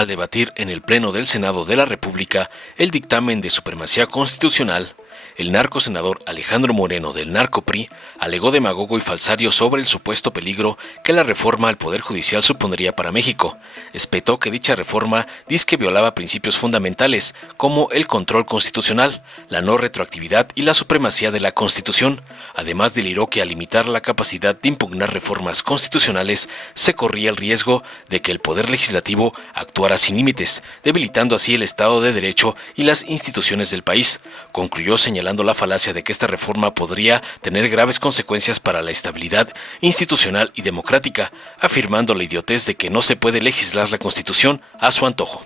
Al debatir en el Pleno del Senado de la República el dictamen de supremacía constitucional, el narcosenador Alejandro Moreno del Narco-PRI alegó demagogo y falsario sobre el supuesto peligro que la reforma al Poder Judicial supondría para México. Espetó que dicha reforma dizque violaba principios fundamentales como el control constitucional, la no retroactividad y la supremacía de la Constitución. Además deliró que al limitar la capacidad de impugnar reformas constitucionales se corría el riesgo de que el Poder Legislativo actuara sin límites, debilitando así el Estado de Derecho y las instituciones del país. Concluyó señalando la falacia de que esta reforma podría tener graves consecuencias para la estabilidad institucional y democrática, afirmando la idiotez de que no se puede legislar la Constitución a su antojo.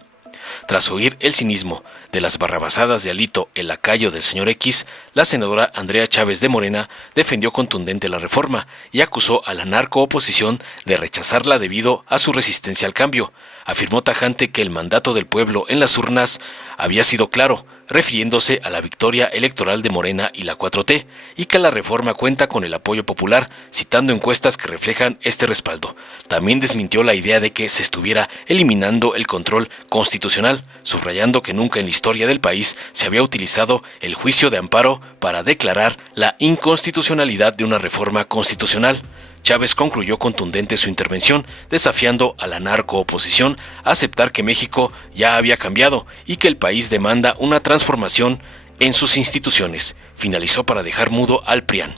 Tras oír el cinismo de las barrabasadas de Alito, el lacayo del señor X, la senadora Andrea Chávez de Morena defendió contundente la reforma y acusó a la narcooposición de rechazarla debido a su resistencia al cambio. Afirmó tajante que el mandato del pueblo en las urnas había sido claro, refiriéndose a la victoria electoral de Morena y la 4T, y que la reforma cuenta con el apoyo popular, citando encuestas que reflejan este respaldo. También desmintió la idea de que se estuviera eliminando el control constitucional, subrayando que nunca en la historia del país se había utilizado el juicio de amparo para declarar la inconstitucionalidad de una reforma constitucional. Chávez concluyó contundente su intervención, desafiando a la narcooposición a aceptar que México ya había cambiado y que el país demanda una transformación en sus instituciones. Finalizó para dejar mudo al PRIAN.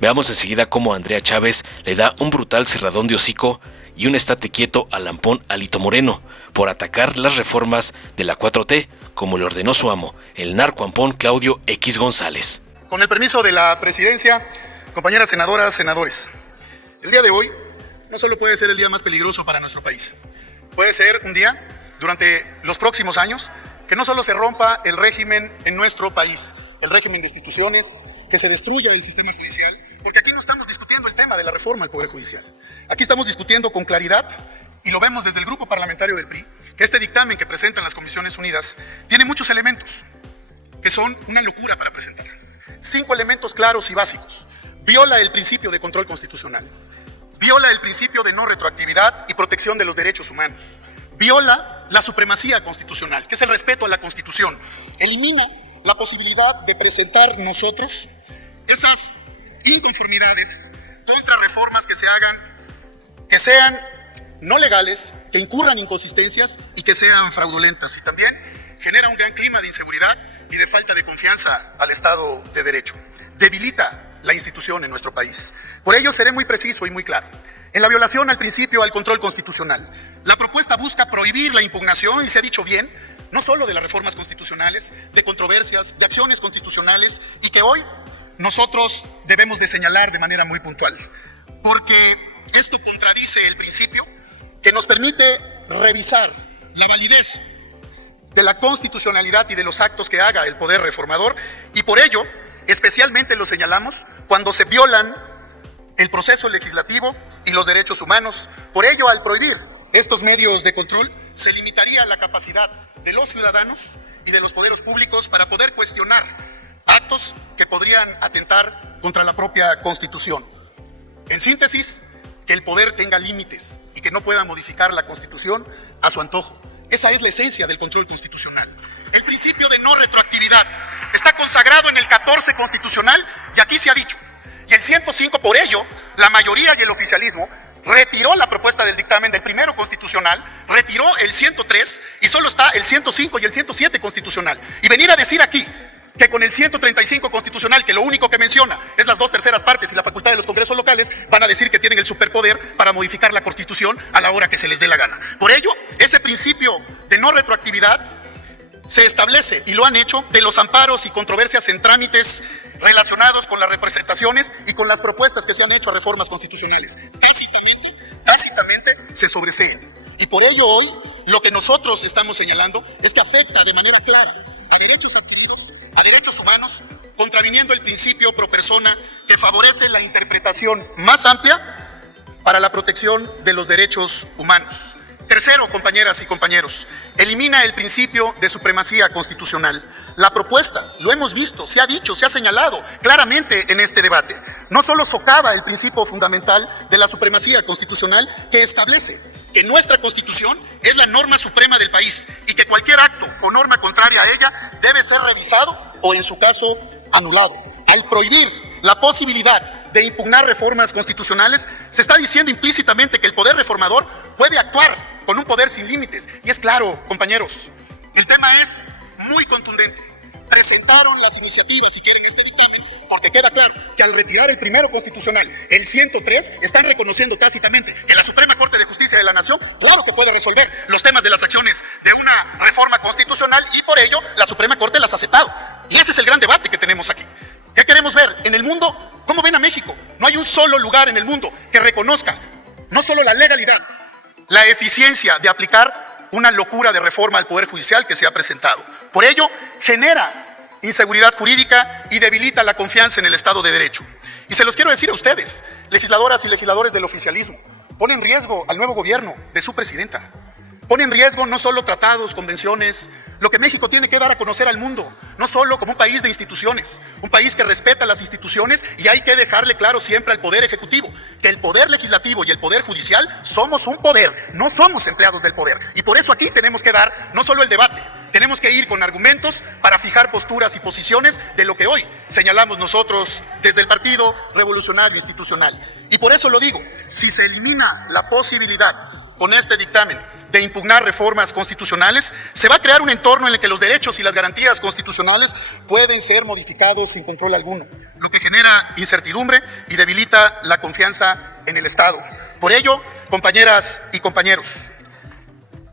Veamos enseguida cómo Andrea Chávez le da un brutal cerradón de hocico y un estate quieto al lampón Alito Moreno por atacar las reformas de la 4T, como le ordenó su amo, el narcoampón Claudio X González. Con el permiso de la presidencia, compañeras senadoras, senadores, el día de hoy no solo puede ser el día más peligroso para nuestro país, puede ser un día durante los próximos años que no solo se rompa el régimen en nuestro país, el régimen de instituciones, que se destruya el sistema judicial, porque aquí no estamos discutiendo el tema de la reforma al Poder Judicial. Aquí estamos discutiendo con claridad, y lo vemos desde el grupo parlamentario del PRI, que este dictamen que presentan las Comisiones Unidas tiene muchos elementos que son una locura para presentar. 5 elementos claros y básicos. Viola el principio de control constitucional, viola el principio de no retroactividad y protección de los derechos humanos, viola la supremacía constitucional, que es el respeto a la Constitución, elimina la posibilidad de presentar nosotros esas inconformidades contra reformas que se hagan, que sean no legales, que incurran inconsistencias y que sean fraudulentas, y también genera un gran clima de inseguridad y de falta de confianza al Estado de Derecho. Debilita la institución en nuestro país. Por ello seré muy preciso y muy claro. En la violación al principio al control constitucional, la propuesta busca prohibir la impugnación, y se ha dicho bien, no solo de las reformas constitucionales, de controversias, de acciones constitucionales, y que hoy nosotros debemos de señalar de manera muy puntual, porque esto contradice el principio que nos permite revisar la validez de la constitucionalidad y de los actos que haga el Poder Reformador, y por ello especialmente lo señalamos cuando se violan el proceso legislativo y los derechos humanos. Por ello, al prohibir estos medios de control, se limitaría la capacidad de los ciudadanos y de los poderes públicos para poder cuestionar actos que podrían atentar contra la propia Constitución. En síntesis, que el poder tenga límites y que no pueda modificar la Constitución a su antojo. Esa es la esencia del control constitucional. El principio de no retroactividad está consagrado en el 14 constitucional, y aquí se ha dicho. Y el 105, por ello, la mayoría y el oficialismo retiró la propuesta del dictamen del primero constitucional, retiró el 103 y solo está el 105 y el 107 constitucional. Y venir a decir aquí que con el 135 constitucional, que lo único que menciona es las 2/3 partes y la facultad de los congresos locales, van a decir que tienen el superpoder para modificar la Constitución a la hora que se les dé la gana. Por ello, ese principio de no retroactividad se establece, y lo han hecho, de los amparos y controversias en trámites relacionados con las representaciones y con las propuestas que se han hecho a reformas constitucionales. Tácitamente se sobreseen. Y por ello hoy lo que nosotros estamos señalando es que afecta de manera clara a derechos adquiridos, a derechos humanos, contraviniendo el principio pro persona que favorece la interpretación más amplia para la protección de los derechos humanos. Tercero, compañeras y compañeros, elimina el principio de supremacía constitucional. La propuesta, lo hemos visto, se ha dicho, se ha señalado claramente en este debate, no solo socava el principio fundamental de la supremacía constitucional que establece que nuestra Constitución es la norma suprema del país y que cualquier acto o norma contraria a ella debe ser revisado o, en su caso, anulado. Al prohibir la posibilidad de impugnar reformas constitucionales, se está diciendo implícitamente que el poder reformador puede actuar con un poder sin límites. Y es claro, compañeros, el tema es muy contundente. Presentaron las iniciativas, si quieren, este dictamen, porque queda claro que al retirar el primero constitucional, el 103, están reconociendo tácitamente que la Suprema Corte de Justicia de la Nación, claro que puede resolver los temas de las acciones de una reforma constitucional, y por ello la Suprema Corte las ha aceptado. Y ese es el gran debate que tenemos aquí. ¿Qué queremos ver? En el mundo, ¿cómo ven a México? No hay un solo lugar en el mundo que reconozca no solo la legalidad, la eficiencia de aplicar una locura de reforma al Poder Judicial que se ha presentado. Por ello, genera inseguridad jurídica y debilita la confianza en el Estado de Derecho. Y se los quiero decir a ustedes, legisladoras y legisladores del oficialismo, pone en riesgo al nuevo gobierno de su presidenta. Pone en riesgo no solo tratados, convenciones, lo que México tiene que dar a conocer al mundo, no solo como un país de instituciones, un país que respeta las instituciones, y hay que dejarle claro siempre al Poder Ejecutivo que el Poder Legislativo y el Poder Judicial somos un poder, no somos empleados del poder. Y por eso aquí tenemos que dar no solo el debate, tenemos que ir con argumentos para fijar posturas y posiciones de lo que hoy señalamos nosotros desde el Partido Revolucionario Institucional. Y por eso lo digo, si se elimina la posibilidad con este dictamen de impugnar reformas constitucionales, se va a crear un entorno en el que los derechos y las garantías constitucionales pueden ser modificados sin control alguno, lo que genera incertidumbre y debilita la confianza en el Estado. Por ello, compañeras y compañeros,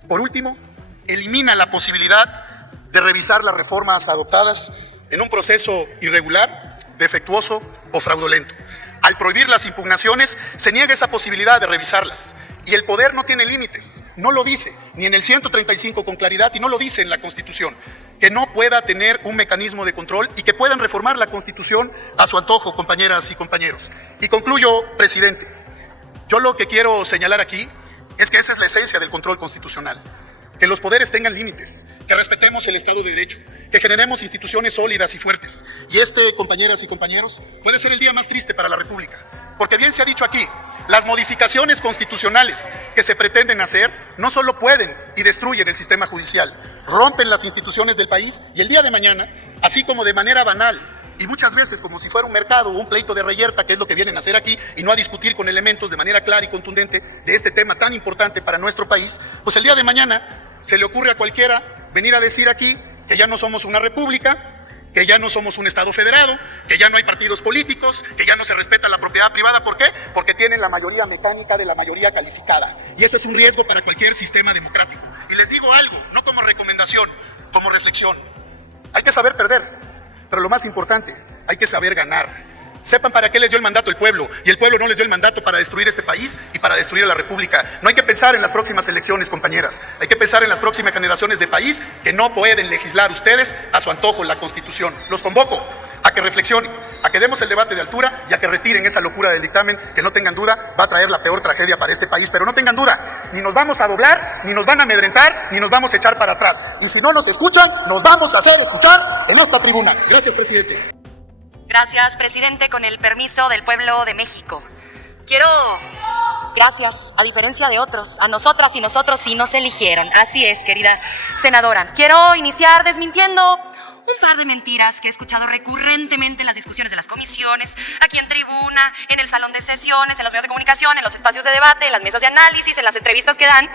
por último, elimina la posibilidad de revisar las reformas adoptadas en un proceso irregular, defectuoso o fraudulento. Al prohibir las impugnaciones, se niega esa posibilidad de revisarlas. Y el poder no tiene límites, no lo dice ni en el 135 con claridad, y no lo dice en la Constitución, que no pueda tener un mecanismo de control y que puedan reformar la Constitución a su antojo, compañeras y compañeros. Y concluyo, presidente, yo lo que quiero señalar aquí es que esa es la esencia del control constitucional, que los poderes tengan límites, que respetemos el Estado de Derecho, que generemos instituciones sólidas y fuertes. Y compañeras y compañeros, puede ser el día más triste para la República, porque bien se ha dicho aquí, las modificaciones constitucionales que se pretenden hacer no solo pueden y destruyen el sistema judicial, rompen las instituciones del país, y el día de mañana, así como de manera banal y muchas veces como si fuera un mercado o un pleito de reyerta, que es lo que vienen a hacer aquí, y no a discutir con elementos de manera clara y contundente de este tema tan importante para nuestro país, pues el día de mañana se le ocurre a cualquiera venir a decir aquí que ya no somos una república, que ya no somos un Estado federado, que ya no hay partidos políticos, que ya no se respeta la propiedad privada. ¿Por qué? Porque tienen la mayoría mecánica de la mayoría calificada. Y ese es un riesgo para cualquier sistema democrático. Y les digo algo, no como recomendación, como reflexión. Hay que saber perder, pero lo más importante, hay que saber ganar. Sepan para qué les dio el mandato el pueblo, y el pueblo no les dio el mandato para destruir este país y para destruir a la República. No hay que pensar en las próximas elecciones, compañeras. Hay que pensar en las próximas generaciones de país que no pueden legislar ustedes a su antojo la Constitución. Los convoco a que reflexionen, a que demos el debate de altura y a que retiren esa locura del dictamen que, no tengan duda, va a traer la peor tragedia para este país. Pero no tengan duda, ni nos vamos a doblar, ni nos van a amedrentar, ni nos vamos a echar para atrás. Y si no nos escuchan, nos vamos a hacer escuchar en esta tribuna. Gracias, presidente. Gracias, presidente, con el permiso del pueblo de México. Gracias, a diferencia de otros, a nosotras y nosotros sí nos eligieron. Así es, querida senadora. Quiero iniciar desmintiendo un par de mentiras que he escuchado recurrentemente en las discusiones de las comisiones, aquí en tribuna, en el salón de sesiones, en los medios de comunicación, en los espacios de debate, en las mesas de análisis, en las entrevistas que dan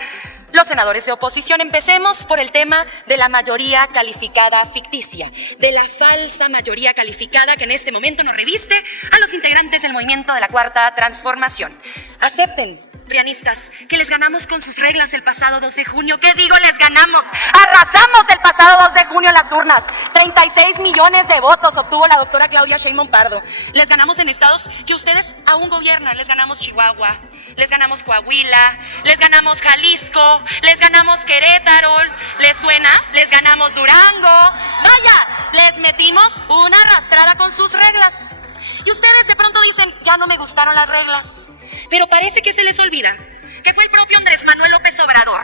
los senadores de oposición. Empecemos por el tema de la mayoría calificada ficticia, de la falsa mayoría calificada que en este momento nos reviste a los integrantes del movimiento de la Cuarta Transformación. Acepten, prianistas, que les ganamos con sus reglas el pasado 2 de junio. ¿Qué digo? Les ganamos. Arrasamos el pasado 2 de junio en las urnas. 36 millones de votos obtuvo la doctora Claudia Sheinbaum Pardo. Les ganamos en estados que ustedes aún gobiernan. Les ganamos Chihuahua, les ganamos Coahuila, les ganamos Jalisco, les ganamos Querétaro. ¿Les suena? Les ganamos Durango. Vaya, les metimos una arrastrada con sus reglas. Y ustedes de pronto dicen, ya no me gustaron las reglas. Pero parece que se les olvida que fue el propio Andrés Manuel López Obrador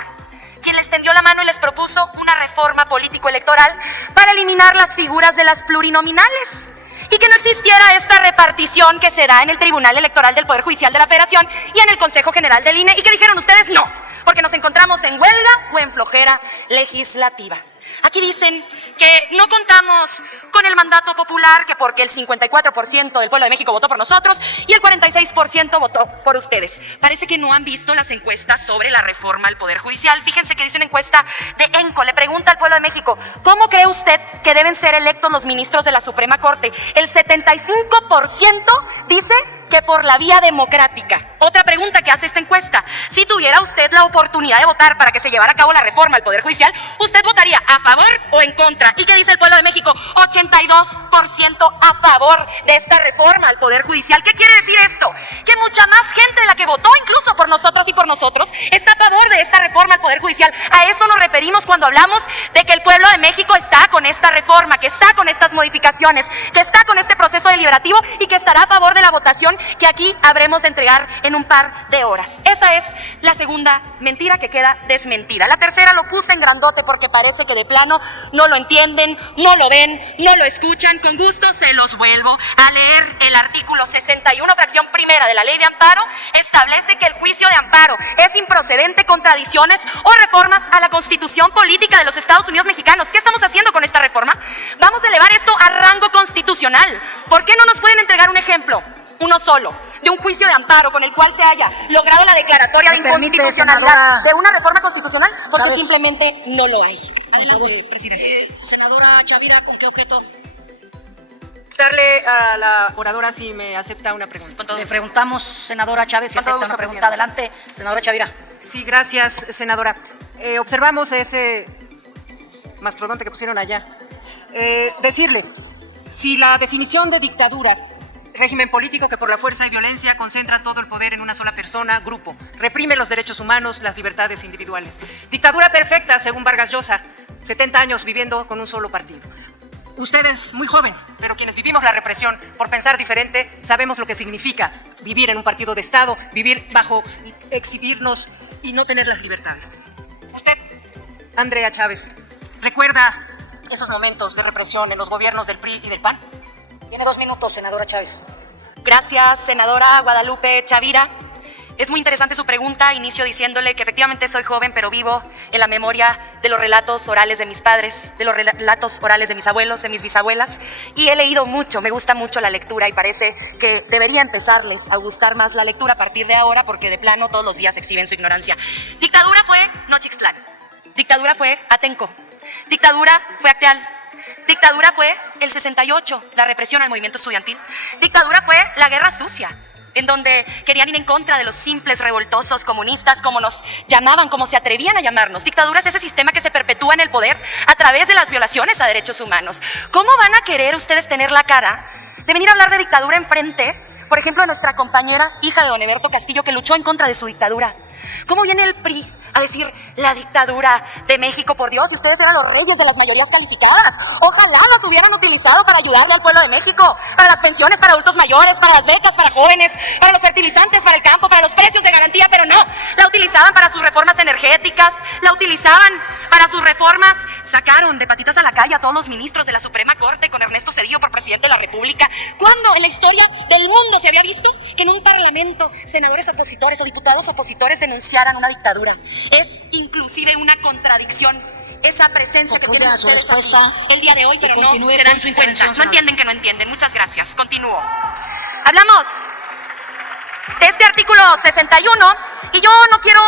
quien les tendió la mano y les propuso una reforma político-electoral para eliminar las figuras de las plurinominales y que no existiera esta repartición que se da en el Tribunal Electoral del Poder Judicial de la Federación y en el Consejo General del INE, y que dijeron ustedes no. porque nos encontramos en huelga o en flojera legislativa. Aquí dicen que no contamos con el mandato popular, que porque el 54% del pueblo de México votó por nosotros y el 46% votó por ustedes. Parece que no han visto las encuestas sobre la reforma al Poder Judicial. Fíjense que dice una encuesta de ENCO, le pregunta al pueblo de México, ¿cómo cree usted que deben ser electos los ministros de la Suprema Corte? El 75% dice que por la vía democrática. Otra pregunta que hace esta encuesta: si tuviera usted la oportunidad de votar para que se llevara a cabo la reforma al Poder Judicial, ¿usted votaría a favor o en contra? ¿Y qué dice el pueblo de México? 82% a favor de esta reforma al Poder Judicial. ¿Qué quiere decir esto? Que mucha más gente de la que votó incluso por nosotros y por nosotros está a favor de esta reforma al Poder Judicial. A eso nos referimos cuando hablamos de que el pueblo de México está con esta reforma, que está con estas modificaciones, que está con este proceso deliberativo y que estará a favor de la votación que aquí habremos de entregar en un par de horas. Esa es la segunda mentira que queda desmentida. La tercera lo puse en grandote porque parece que de plano no lo entienden, no lo ven, no lo escuchan. Con gusto se los vuelvo a leer. El artículo 61, fracción primera de la Ley de Amparo establece que el juicio de amparo es improcedente contra adiciones o reformas a la Constitución Política de los Estados Unidos Mexicanos. ¿Qué estamos haciendo con esta reforma? Vamos a elevar esto a rango constitucional. ¿Por qué no nos pueden entregar un ejemplo? Uno solo, de un juicio de amparo con el cual se haya logrado la declaratoria de inconstitucionalidad de una reforma constitucional, porque simplemente no lo hay. Adelante, presidente. Senadora Chavira, ¿con qué objeto? Darle a la oradora si me acepta una pregunta. Le preguntamos, senadora Chávez, si acepta una pregunta. Adelante, senadora Chavira. Sí, gracias, senadora. Observamos ese mastodonte que pusieron allá. Decirle, si la definición de dictadura, régimen político que por la fuerza y violencia concentra todo el poder en una sola persona, grupo, reprime los derechos humanos, las libertades individuales. Dictadura perfecta, según Vargas Llosa, 70 años viviendo con un solo partido. Usted es muy joven, pero quienes vivimos la represión por pensar diferente sabemos lo que significa vivir en un partido de Estado, vivir bajo, exhibirnos y no tener las libertades. Usted, Andrea Chávez, ¿recuerda esos momentos de represión en los gobiernos del PRI y del PAN? Tiene 2 minutos, senadora Chávez. Gracias, senadora Guadalupe Chavira. Es muy interesante su pregunta. Inicio diciéndole que efectivamente soy joven, pero vivo en la memoria de los relatos orales de mis padres, de los relatos orales de mis abuelos, de mis bisabuelas, y he leído mucho, me gusta mucho la lectura y parece que debería empezarles a gustar más la lectura a partir de ahora, porque de plano todos los días exhiben su ignorancia. Dictadura fue Nochixtlán, dictadura fue Atenco, dictadura fue Acteal, dictadura fue el 68, la represión al movimiento estudiantil. Dictadura fue la guerra sucia, en donde querían ir en contra de los simples revoltosos comunistas, como nos llamaban, como se atrevían a llamarnos. Dictadura es ese sistema que se perpetúa en el poder a través de las violaciones a derechos humanos. ¿Cómo van a querer ustedes tener la cara de venir a hablar de dictadura enfrente, por ejemplo, de nuestra compañera, hija de don Eberto Castillo, que luchó en contra de su dictadura? ¿Cómo viene el PRI a decir la dictadura de México? Por Dios, si ustedes eran los reyes de las mayorías calificadas, ojalá los hubieran utilizado para ayudarle al pueblo de México, para las pensiones para adultos mayores, para las becas para jóvenes, para los fertilizantes para el campo, para los precios de garantía, pero no, la utilizaban para sus reformas energéticas, la utilizaban para sus reformas. Sacaron de patitas a la calle a todos los ministros de la Suprema Corte con Ernesto Zedillo por presidente de la República. ¿Cuándo en la historia del mundo se había visto que en un parlamento senadores opositores o diputados opositores denunciaran una dictadura? Es inclusive una contradicción esa presencia que tienen ustedes aquí el día de hoy, pero no se dan cuenta. No entienden que no entienden. Muchas gracias. Continúo. Hablamos de este artículo 61 y yo no quiero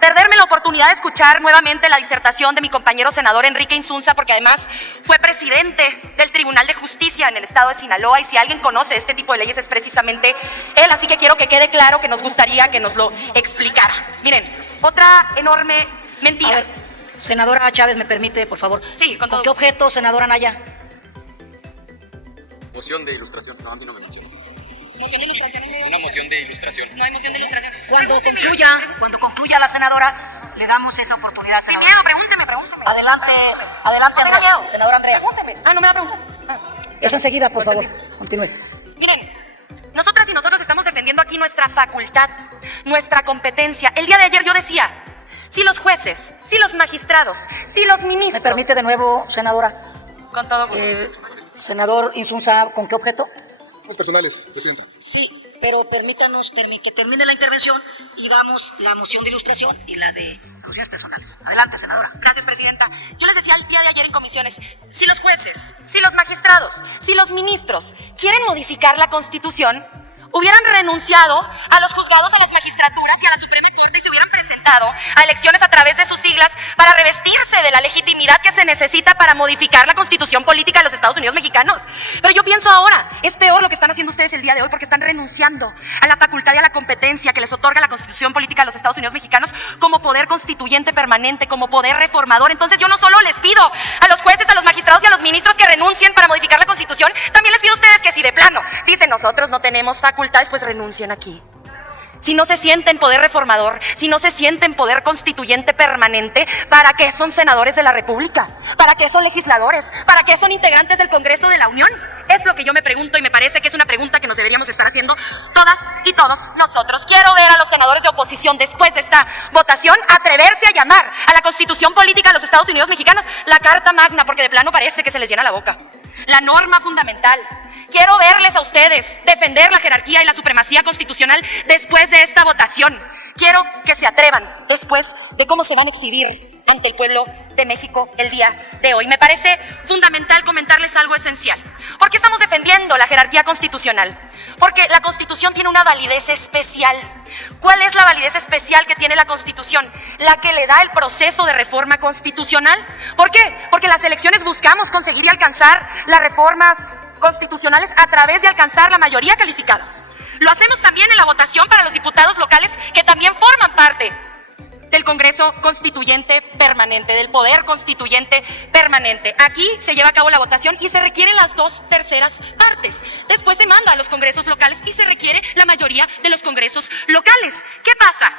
perderme la oportunidad de escuchar nuevamente la disertación de mi compañero senador Enrique Insunza, porque además fue presidente del Tribunal de Justicia en el estado de Sinaloa, y si alguien conoce este tipo de leyes es precisamente él, así que quiero que quede claro que nos gustaría que nos lo explicara. Miren, otra enorme mentira. A ver, senadora Chávez, ¿me permite, por favor? Sí, con todo qué gusto. objeto, senadora Naya? Moción de ilustración. No, a mí no me mencionó. Moción de ilustración. Una moción de ilustración. No hay moción de ilustración. Cuando concluya la senadora, le damos esa oportunidad. Sin miedo, pregúnteme. Adelante, No tenga miedo. senadora Andrea. No me va a preguntar. Es enseguida, por favor. Continúe. Miren, nosotras y nosotros estamos defendiendo aquí nuestra facultad, nuestra competencia. El día de ayer yo decía, si los jueces, si los magistrados, si los ministros... ¿Me permite de nuevo, senadora? Con todo gusto. Senador Insunza, ¿con qué objeto? Los personales, presidenta. Sí, pero permítanos que termine la intervención y damos la moción de ilustración y la de alusiones personales. Adelante, senadora. Gracias, presidenta. Yo les decía el día de ayer en comisiones, si los jueces, si los magistrados, si los ministros quieren modificar la Constitución, hubieran renunciado a los juzgados, a las magistraturas y a la Suprema Corte y se hubieran presentado a elecciones a través de sus siglas para revestirse de la legitimidad que se necesita para modificar la Constitución política de los Estados Unidos mexicanos. Pero yo pienso ahora, es peor lo que están haciendo ustedes el día de hoy porque están renunciando a la facultad y a la competencia que les otorga la Constitución política de los Estados Unidos mexicanos como poder constituyente permanente, como poder reformador. Entonces yo no solo les pido a los jueces, a los magistrados y a los ministros que renuncien para modificar la Constitución, también les pido a ustedes que si de plano dicen nosotros no tenemos facultades, pues renuncien aquí. Si no se sienten poder reformador, si no se sienten poder constituyente permanente, ¿para qué son senadores de la República? ¿Para qué son legisladores? ¿Para qué son integrantes del Congreso de la Unión? Es lo que yo me pregunto y me parece que es una pregunta que nos deberíamos estar haciendo todas y todos nosotros. Quiero ver a los senadores de oposición después de esta votación atreverse a llamar a la Constitución política de los Estados Unidos mexicanos la Carta Magna, porque de plano parece que se les llena la boca. La norma fundamental. Quiero verles a ustedes defender la jerarquía y la supremacía constitucional después de esta votación. Quiero que se atrevan después de cómo se van a exhibir ante el pueblo de México el día de hoy. Me parece fundamental comentarles algo esencial. ¿Por qué estamos defendiendo la jerarquía constitucional? Porque la Constitución tiene una validez especial. ¿Cuál es la validez especial que tiene la Constitución? La que le da el proceso de reforma constitucional. ¿Por qué? Porque en las elecciones buscamos conseguir y alcanzar las reformas constitucionales a través de alcanzar la mayoría calificada. Lo hacemos también en la votación para los diputados locales que también forman parte del Congreso Constituyente Permanente, del Poder Constituyente Permanente. Aquí se lleva a cabo la votación y se requieren las 2/3 partes. Después se manda a los congresos locales y se requiere la mayoría de los congresos locales. ¿Qué pasa?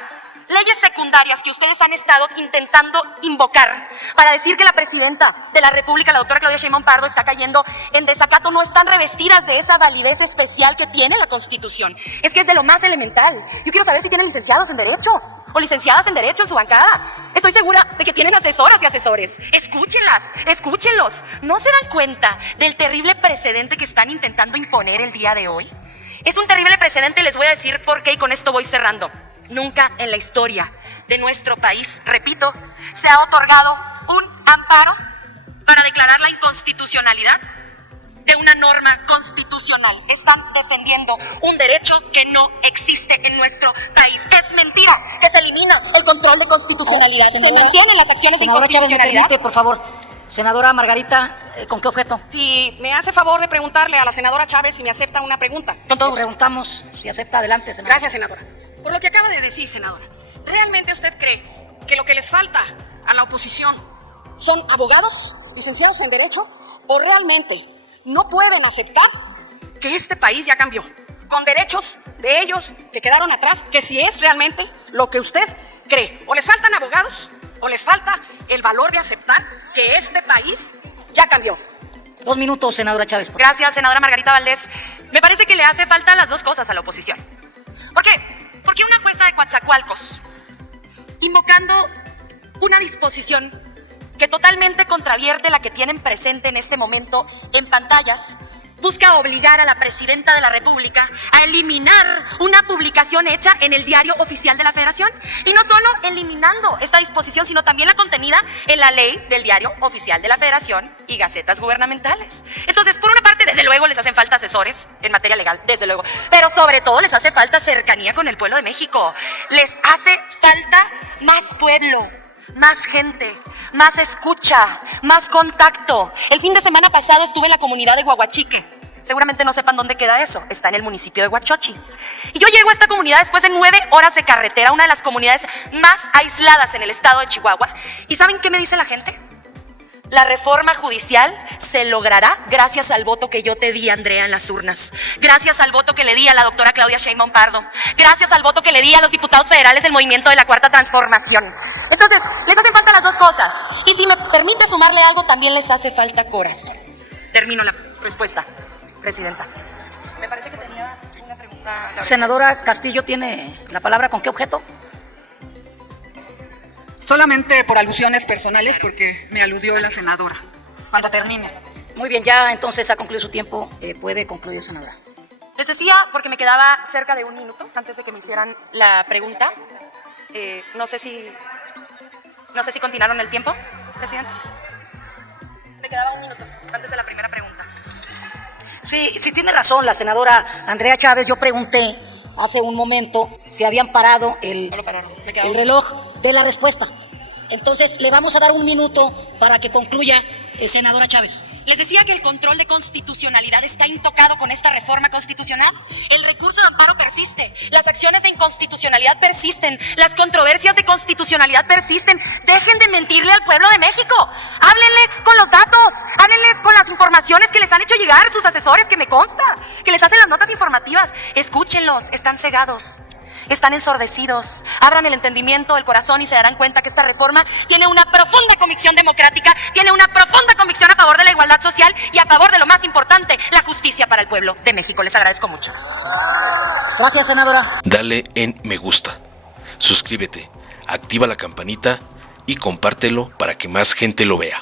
Leyes secundarias que ustedes han estado intentando invocar para decir que la presidenta de la República, la doctora Claudia Sheinbaum Pardo, está cayendo en desacato, no están revestidas de esa validez especial que tiene la Constitución. Es que es de lo más elemental. Yo quiero saber si tienen licenciados en Derecho o licenciadas en Derecho en su bancada. Estoy segura de que tienen asesoras y asesores. Escúchenlas, escúchenlos. ¿No se dan cuenta del terrible precedente que están intentando imponer el día de hoy? Es un terrible precedente y les voy a decir por qué y con esto voy cerrando. Nunca en la historia de nuestro país, repito, se ha otorgado un amparo para declarar la inconstitucionalidad de una norma constitucional. Están defendiendo un derecho que no existe en nuestro país. Es mentira que se elimina el control de constitucionalidad. Se mantienen las acciones de Senadora Chávez, ¿me inconstitucionalidad. permite, por favor? Senadora Margarita, ¿con qué objeto? Si me hace favor de preguntarle a la senadora Chávez si me acepta una pregunta. Con todo Le gusto. preguntamos si acepta. Adelante, senadora. Gracias, senadora. Por lo que acaba de decir, senadora, ¿realmente usted cree que lo que les falta a la oposición son abogados, licenciados en Derecho, o realmente no pueden aceptar que este país ya cambió, con derechos de ellos que quedaron atrás, que si es realmente lo que usted cree? ¿O les faltan abogados o les falta el valor de aceptar que este país ya cambió? 2 minutos, senadora Chávez. Por favor. Gracias, senadora Margarita Valdés. Me parece que le hace falta las dos cosas a la oposición. ¿Por qué? Porque una jueza de Coatzacoalcos, invocando una disposición que totalmente contravierte la que tienen presente en este momento en pantallas, busca obligar a la presidenta de la República a eliminar una publicación hecha en el Diario Oficial de la Federación. Y no solo eliminando esta disposición, sino también la contenida en la ley del Diario Oficial de la Federación y gacetas gubernamentales. Entonces, por una parte, desde luego les hacen falta asesores en materia legal, desde luego, pero sobre todo les hace falta cercanía con el pueblo de México. Les hace falta más pueblo, más gente, más escucha, más contacto. El fin de semana pasado estuve en la comunidad de Guaguachique. Seguramente no sepan dónde queda eso. Está en el municipio de Huachochi. Y yo llego a esta comunidad después de 9 horas de carretera, una de las comunidades más aisladas en el estado de Chihuahua. ¿Y saben qué me dice la gente? La reforma judicial se logrará gracias al voto que yo te di, Andrea, en las urnas. Gracias al voto que le di a la doctora Claudia Sheinbaum Pardo. Gracias al voto que le di a los diputados federales del Movimiento de la Cuarta Transformación. Entonces, les hacen falta las dos cosas. Y si me permite sumarle algo, también les hace falta corazón. Termino la respuesta, presidenta. Me parece que tenía una pregunta. Senadora Castillo tiene la palabra. ¿Con qué objeto? Solamente por alusiones personales, porque me aludió la senadora. Cuando termine. Muy bien, ya entonces ha concluido su tiempo. Puede concluir, senadora. Les decía, porque me quedaba cerca de un minuto antes de que me hicieran la pregunta. No sé si continuaron el tiempo, presidente. Me quedaba un minuto antes de la primera pregunta. Sí, tiene razón la senadora Andrea Chávez. Yo pregunté hace un momento si habían parado el reloj de la respuesta. Entonces, le vamos a dar un minuto para que concluya, senadora Chávez. Les decía que el control de constitucionalidad está intocado con esta reforma constitucional. El recurso de amparo persiste, las acciones de inconstitucionalidad persisten, las controversias de constitucionalidad persisten. Dejen de mentirle al pueblo de México. Háblenle con los datos, háblenles con las informaciones que les han hecho llegar sus asesores, que me consta, que les hacen las notas informativas. Escúchenlos, están cegados. Están ensordecidos. Abran el entendimiento, el corazón y se darán cuenta que esta reforma tiene una profunda convicción democrática, tiene una profunda convicción a favor de la igualdad social y a favor de lo más importante, la justicia para el pueblo de México. Les agradezco mucho. Gracias, senadora. Dale en me gusta, suscríbete, activa la campanita y compártelo para que más gente lo vea.